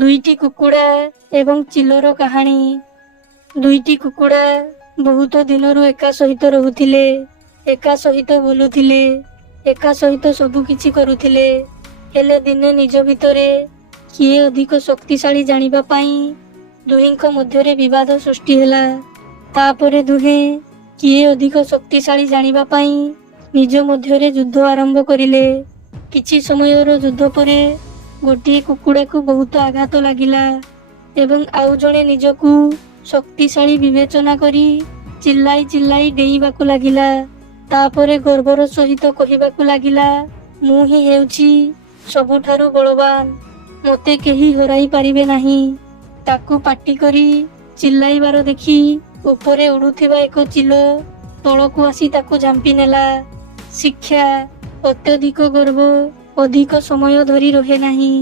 ଦୁଇଟି କୁକୁଡ଼ା ଏବଂ ଚିଲର କାହାଣୀ। ଦୁଇଟି କୁକୁଡ଼ା ବହୁତ ଦିନରୁ ଏକା ସହିତ ରହୁଥିଲେ, ଏକା ସହିତ ବୁଲୁଥିଲେ, ଏକା ସହିତ ସବୁ କିଛି କରୁଥିଲେ। ହେଲେ ଦିନେ ନିଜ ଭିତରେ କିଏ ଅଧିକ ଶକ୍ତିଶାଳୀ ଜାଣିବା ପାଇଁ ଦୁହିଁଙ୍କ ମଧ୍ୟରେ ବିବାଦ ସୃଷ୍ଟି ହେଲା। ତାପରେ ଦୁହେଁ କିଏ ଅଧିକ ଶକ୍ତିଶାଳୀ ଜାଣିବା ପାଇଁ ନିଜ ମଧ୍ୟରେ ଯୁଦ୍ଧ ଆରମ୍ଭ କରିଲେ। କିଛି ସମୟର ଯୁଦ୍ଧ ପରେ ଗୋଟିଏ କୁକୁଡ଼ାକୁ ବହୁତ ଆଘାତ ଲାଗିଲା ଏବଂ ଆଉ ଜଣେ ନିଜକୁ ଶକ୍ତିଶାଳୀ ବିବେଚନା କରି ଚିଲ୍ଲାଇ ଚିଲ୍ଲାଇ ଡେଇଁବାକୁ ଲାଗିଲା। ତାପରେ ଗର୍ବର ସହିତ କହିବାକୁ ଲାଗିଲା, ମୁଁ ହିଁ ହେଉଛି ସବୁଠାରୁ ବଳବାନ, ମୋତେ କେହି ହରାଇ ପାରିବେ ନାହିଁ। ତାକୁ ପାଟି କରି ଚିଲ୍ଲାଇବାର ଦେଖି ଉପରେ ଉଡୁଥିବା ଏକ ଚିଲ ତଳକୁ ଆସି ତାକୁ ଝାମ୍ପି ନେଲା। ଶିକ୍ଷା, ଅତ୍ୟଧିକ ଗର୍ବ ଅଧିକ ସମୟ ଧରି ରହେ ନାହିଁ।